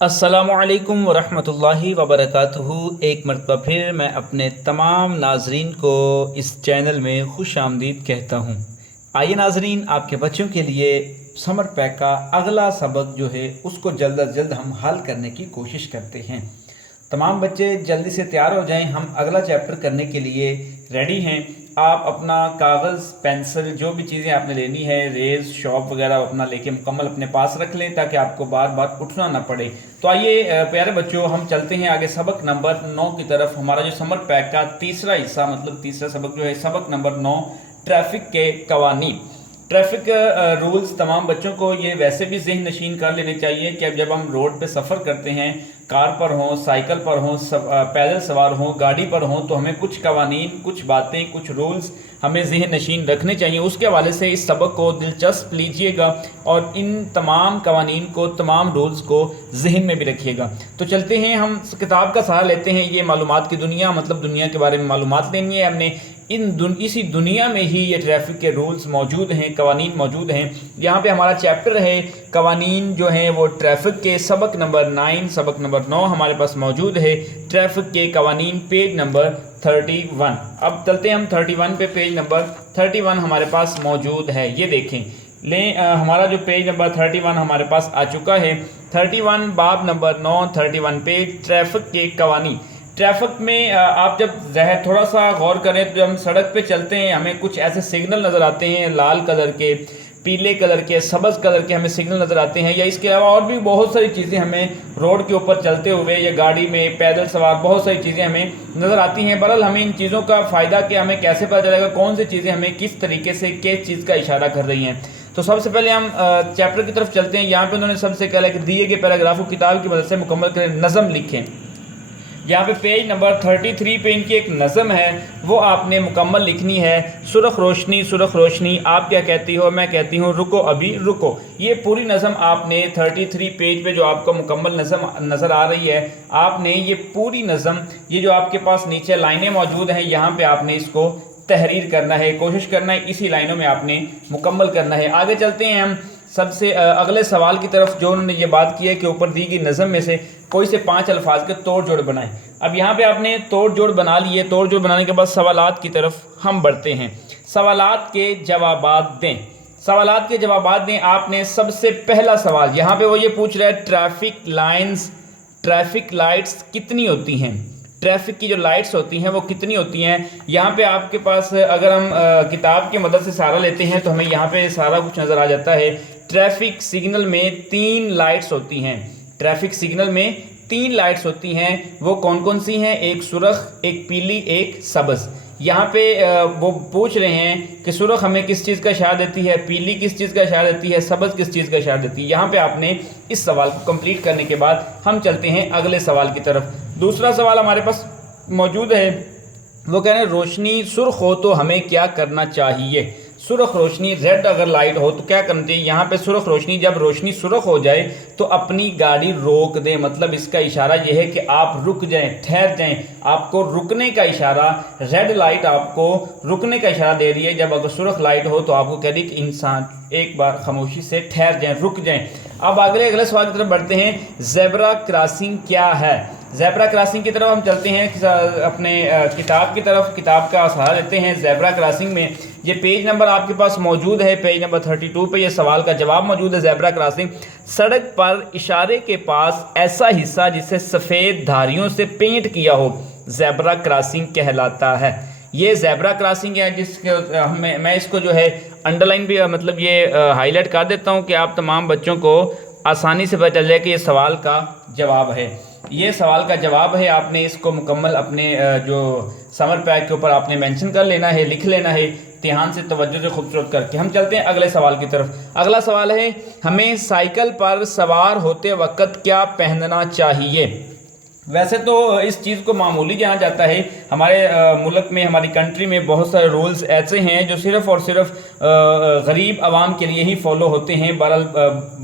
السلام علیکم ورحمۃ اللہ وبرکاتہ۔ ایک مرتبہ پھر میں اپنے تمام ناظرین کو اس چینل میں خوش آمدید کہتا ہوں۔ آئیے ناظرین، آپ کے بچوں کے لیے سمر پیک کا اگلا سبق جو ہے اس کو جلد از جلد ہم حل کرنے کی کوشش کرتے ہیں۔ تمام بچے جلدی سے تیار ہو جائیں، ہم اگلا چیپٹر کرنے کے لیے ریڈی ہیں۔ آپ اپنا کاغذ، پینسل، جو بھی چیزیں آپ نے لینی ہے، ریز، شارپ وغیرہ اپنا لے کے مکمل اپنے پاس رکھ لیں تاکہ آپ کو بار بار اٹھنا نہ پڑے۔ تو آئیے پیارے بچوں، ہم چلتے ہیں آگے سبق نمبر 9 کی طرف۔ ہمارا جو سمر پیک کا تیسرا حصہ، مطلب تیسرا سبق جو ہے، سبق نمبر 9، ٹریفک کے قوانین۔ ٹریفک رولز تمام بچوں کو یہ ویسے بھی ذہن نشین کر لینے چاہیے کہ اب جب ہم روڈ پہ سفر کرتے ہیں، کار پر ہوں، سائیکل پر ہوں، پیدل سوار ہوں، گاڑی پر ہوں، تو ہمیں کچھ قوانین، کچھ باتیں، کچھ رولز ہمیں ذہن نشین رکھنے چاہیے۔ اس کے حوالے سے اس سبق کو دلچسپ لیجئے گا اور ان تمام قوانین کو، تمام رولز کو ذہن میں بھی رکھیے گا۔ تو چلتے ہیں، ہم کتاب کا سہارا لیتے ہیں۔ یہ معلومات کی دنیا، مطلب دنیا کے بارے میں معلومات لینی ہے ہم نے۔ اسی دنیا میں ہی یہ ٹریفک کے رولز موجود ہیں، قوانین موجود ہیں۔ یہاں پہ ہمارا چیپٹر ہے قوانین جو ہیں وہ ٹریفک کے، سبق نمبر 9، سبق نمبر 9 ہمارے پاس موجود ہے، ٹریفک کے قوانین، پیج نمبر 31۔ اب چلتے ہیں ہم 31 پہ، پیج نمبر 31 ہمارے پاس موجود ہے، یہ دیکھیں لیں۔ ہمارا جو پیج نمبر 31 ہمارے پاس آ چکا ہے، 31 باب نمبر 9، 31 پیج، ٹریفک کے قوانین۔ ٹریفک میں آپ جب تھوڑا سا غور کریں تو جب ہم سڑک پہ چلتے ہیں، ہمیں کچھ ایسے سگنل نظر آتے ہیں، لال کلر کے، پیلے کلر کے، سبز کلر کے ہمیں سگنل نظر آتے ہیں، یا اس کے علاوہ اور بھی بہت ساری چیزیں ہمیں روڈ کے اوپر چلتے ہوئے یا گاڑی میں پیدل سوار بہت ساری چیزیں ہمیں نظر آتی ہیں۔ بہرحال ہمیں ان چیزوں کا فائدہ کہ ہمیں کیسے پتہ چلے گا کون سی چیزیں ہمیں کس طریقے سے کس چیز کا اشارہ کر رہی ہیں۔ تو سب سے پہلے ہم چیپٹر کی طرف چلتے ہیں۔ یہاں پہ انہوں نے سب سے کہا کہ دیے گئے پیراگراف کو کتاب کی مدد سے مکمل کریں، نظم لکھیں۔ یہاں پہ پیج نمبر 33 پہ ان کی ایک نظم ہے، وہ آپ نے مکمل لکھنی ہے۔ سرخ روشنی، سرخ روشنی، آپ کیا کہتی ہو، میں کہتی ہوں رکو ابھی رکو۔ یہ پوری نظم آپ نے 33 پیج پہ جو آپ کو مکمل نظم نظر آ رہی ہے، آپ نے یہ پوری نظم، یہ جو آپ کے پاس نیچے لائنیں موجود ہیں، یہاں پہ آپ نے اس کو تحریر کرنا ہے، کوشش کرنا ہے اسی لائنوں میں آپ نے مکمل کرنا ہے۔ آگے چلتے ہیں ہم سب سے اگلے سوال کی طرف، جو انہوں نے یہ بات کی ہے کہ اوپر دی گئی نظم میں سے کوئی سے 5 الفاظ کے توڑ جوڑ بنائیں۔ اب یہاں پہ آپ نے توڑ جوڑ بنا لیے۔ توڑ جوڑ بنانے کے بعد سوالات کی طرف ہم بڑھتے ہیں۔ سوالات کے جوابات دیں، سوالات کے جوابات دیں۔ آپ نے سب سے پہلا سوال یہاں پہ وہ یہ پوچھ رہا ہے، ٹریفک لائنز، ٹریفک لائٹس کتنی ہوتی ہیں؟ ٹریفک کی جو لائٹس ہوتی ہیں وہ کتنی ہوتی ہیں؟ یہاں پہ آپ کے پاس اگر ہم کتاب کی مدد سے سہارا لیتے ہیں تو ہمیں یہاں پہ سارا کچھ نظر آ جاتا ہے۔ ٹریفک سگنل میں 3 لائٹس ہوتی ہیں، ٹریفک سگنل میں 3 لائٹس ہوتی ہیں۔ وہ کون کون سی ہیں؟ ایک سرخ، ایک پیلی، ایک سبز۔ یہاں پہ وہ پوچھ رہے ہیں کہ سرخ ہمیں کس چیز کا اشارہ دیتی ہے، پیلی کس چیز کا اشارہ دیتی ہے، سبز کس چیز کا اشارہ دیتی ہے۔ یہاں پہ آپ نے اس سوال کو کمپلیٹ کرنے کے بعد ہم چلتے ہیں اگلے سوال کی طرف۔ دوسرا سوال ہمارے پاس موجود ہے، وہ کہہ رہے ہیں روشنی سرخ ہو تو ہمیں کیا کرنا چاہیے؟ سرخ روشنی، ریڈ اگر لائٹ ہو تو کیا کرنا چاہیے؟ یہاں پہ سرخ روشنی، جب روشنی سرخ ہو جائے تو اپنی گاڑی روک دیں، مطلب اس کا اشارہ یہ ہے کہ آپ رک جائیں، ٹھہر جائیں۔ آپ کو رکنے کا اشارہ، ریڈ لائٹ آپ کو رکنے کا اشارہ دے رہی ہے۔ جب اگر سرخ لائٹ ہو تو آپ کو کہہ رہی ہے کہ انسان ایک بار خاموشی سے ٹھہر جائیں، رک جائیں۔ اب اگلے سوال کی طرف بڑھتے ہیں، زیبرا کراسنگ کیا ہے؟ زیبرا کراسنگ کی طرف ہم چلتے ہیں، اپنے کتاب کی طرف، کتاب کا سہارا لیتے ہیں۔ زیبرا کراسنگ میں یہ پیج نمبر آپ کے پاس موجود ہے، پیج نمبر 32 پہ یہ سوال کا جواب موجود ہے۔ زیبرا کراسنگ، سڑک پر اشارے کے پاس ایسا حصہ جسے سفید دھاریوں سے پینٹ کیا ہو، زیبرا کراسنگ کہلاتا ہے۔ یہ زیبرا کراسنگ ہے، جس میں اس کو جو ہے انڈر لائن بھی، مطلب یہ ہائی لائٹ کر دیتا ہوں کہ آپ تمام بچوں کو آسانی سے پتہ چل جائے کہ یہ سوال کا جواب ہے۔ یہ سوال کا جواب ہے، آپ نے اس کو مکمل اپنے جو سمر پیک کے اوپر آپ نے مینشن کر لینا ہے، لکھ لینا ہے دھیان سے، توجہ سے، خوبصورت کر کے۔ ہم چلتے ہیں اگلے سوال کی طرف۔ اگلا سوال ہے، ہمیں سائیکل پر سوار ہوتے وقت کیا پہننا چاہیے؟ ویسے تو اس چیز کو معمولی جانا جاتا ہے، ہمارے ملک میں، ہماری کنٹری میں بہت سارے رولز ایسے ہیں جو صرف اور صرف غریب عوام کے لیے ہی فالو ہوتے ہیں۔ بہرحال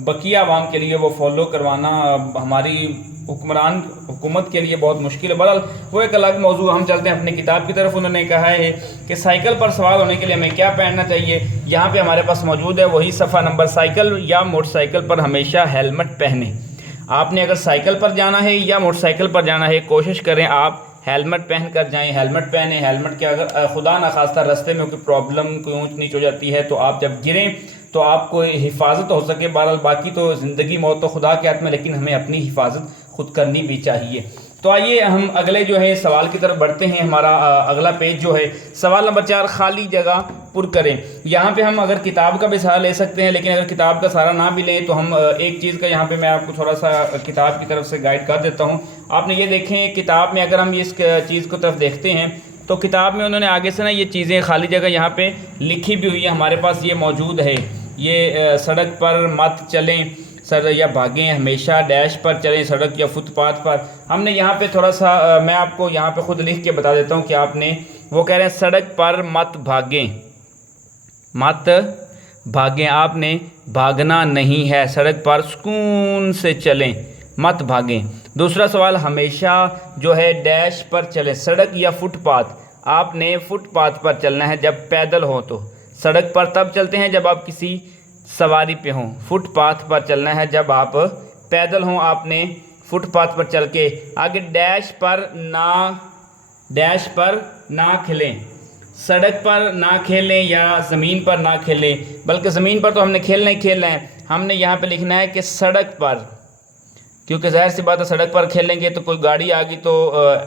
بقیہ عوام کے لیے وہ فالو کروانا ہماری حکومت کے لیے بہت مشکل ہے۔ بہرحال وہ ایک الگ موضوع۔ ہم چلتے ہیں اپنی کتاب کی طرف۔ انہوں نے کہا ہے کہ سائیکل پر سوار ہونے کے لیے ہمیں کیا پہننا چاہیے؟ یہاں پہ ہمارے پاس موجود ہے وہی صفحہ نمبر، سائیکل یا موٹر سائیکل پر ہمیشہ ہیلمٹ پہنیں۔ آپ نے اگر سائیکل پر جانا ہے یا موٹر سائیکل پر جانا ہے، کوشش کریں آپ ہیلمٹ پہن کر جائیں، ہیلمٹ پہنیں۔ ہیلمٹ کے اگر خدا نخواستہ راستے میں کوئی پرابلم، کوئی اونچ نیچ ہو جاتی ہے تو آپ جب گریں تو آپ کو حفاظت ہو سکے۔ بہرحال باقی تو زندگی موت تو خدا کے ہاتھ میں، لیکن ہمیں اپنی حفاظت خود کرنی بھی چاہیے۔ تو آئیے ہم اگلے جو ہے سوال کی طرف بڑھتے ہیں۔ ہمارا اگلا پیج جو ہے سوال نمبر 4، خالی جگہ پر کریں۔ یہاں پہ ہم اگر کتاب کا بھی سہارا لے سکتے ہیں، لیکن اگر کتاب کا سہارا نہ بھی لیں تو ہم ایک چیز کا یہاں پہ میں آپ کو تھوڑا سا کتاب کی طرف سے گائیڈ کر دیتا ہوں۔ آپ نے یہ دیکھیں کتاب میں اگر ہم اس چیز کو طرف دیکھتے ہیں تو کتاب میں انہوں نے آگے سے نا یہ چیزیں خالی جگہ یہاں پہ لکھی بھی ہوئی ہے، ہمارے پاس یہ موجود ہے۔ یہ سڑک پر مت چلیں یا بھاگیں، ہمیشہ ڈیش پر چلیں، سڑک یا فٹ پاتھ پر۔ ہم نے یہاں پہ تھوڑا سا میں آپ کو یہاں پہ خود لکھ کے بتا دیتا ہوں کہ آپ نے، وہ کہہ رہے ہیں سڑک پر مت بھاگیں، مت بھاگیں، آپ نے بھاگنا نہیں ہے، سڑک پر سکون سے چلیں، مت بھاگیں۔ دوسرا سوال، ہمیشہ جو ہے ڈیش پر چلیں، سڑک یا فٹ پاتھ، آپ نے فٹ پاتھ پر چلنا ہے جب پیدل ہو تو۔ سڑک پر تب چلتے ہیں جب آپ کسی سواری پہ ہوں، فٹ پاتھ پر چلنا ہے جب آپ پیدل ہوں، آپ نے فٹ پاتھ پر چل کے۔ آگے ڈیش پر نہ کھیلیں، سڑک پر نہ کھیلیں یا زمین پر نہ کھیلیں، بلکہ زمین پر تو ہم نے کھیلنا ہی کھیلنا ہے، ہم نے یہاں پہ لکھنا ہے کہ سڑک پر، کیونکہ ظاہر سی بات ہے سڑک پر کھیلیں گے تو کوئی گاڑی آ گئی تو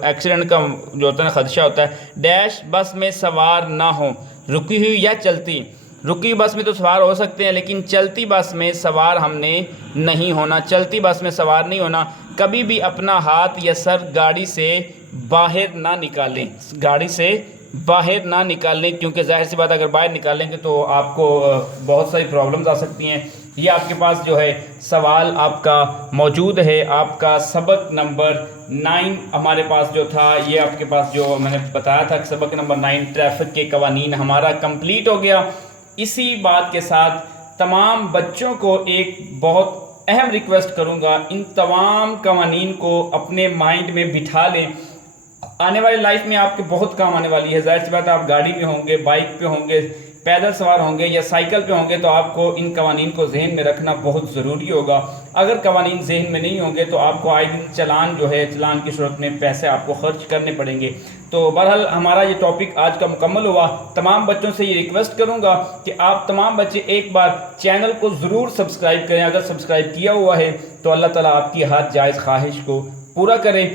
ایکسیڈنٹ کا جو ہوتا ہے خدشہ ہوتا ہے۔ ڈیش بس میں سوار نہ ہوں، رکی ہوئی یا چلتی، رکی بس میں تو سوار ہو سکتے ہیں لیکن چلتی بس میں سوار ہم نے نہیں ہونا، چلتی بس میں سوار نہیں ہونا۔ کبھی بھی اپنا ہاتھ یا سر گاڑی سے باہر نہ نکالیں، گاڑی سے باہر نہ نکالیں، کیونکہ ظاہر سی بات اگر باہر نکالیں گے تو آپ کو بہت ساری پرابلمز آ سکتی ہیں۔ یہ آپ کے پاس جو ہے سوال آپ کا موجود ہے، آپ کا سبق نمبر 9 ہمارے پاس جو تھا، یہ آپ کے پاس جو میں نے بتایا تھا کہ سبق نمبر 9 ٹریفک کے قوانین ہمارا کمپلیٹ ہو گیا۔ اسی بات کے ساتھ تمام بچوں کو ایک بہت اہم ریکویسٹ کروں گا، ان تمام قوانین کو اپنے مائنڈ میں بٹھا لیں، آنے والی لائف میں آپ کے بہت کام آنے والی ہے۔ ظاہر سی بات ہے آپ گاڑی پہ ہوں گے، بائک پہ ہوں گے، پیدل سوار ہوں گے یا سائیکل پہ ہوں گے، تو آپ کو ان قوانین کو ذہن میں رکھنا بہت ضروری ہوگا۔ اگر قوانین ذہن میں نہیں ہوں گے تو آپ کو آئے دن چلان جو ہے، چلان کی صورت میں پیسے آپ کو خرچ کرنے پڑیں گے۔ تو بہرحال ہمارا یہ ٹاپک آج کا مکمل ہوا۔ تمام بچوں سے یہ ریکویسٹ کروں گا کہ آپ تمام بچے ایک بار چینل کو ضرور سبسکرائب کریں، اگر سبسکرائب کیا ہوا ہے تو اللہ تعالیٰ آپ کی ہر جائز خواہش کو پورا کریں۔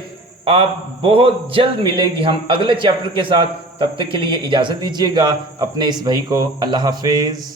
آپ بہت جلد ملیں گے ہم اگلے چیپٹر کے ساتھ، تب تک کے لیے اجازت دیجیے گا اپنے اس بھائی کو۔ اللہ حافظ۔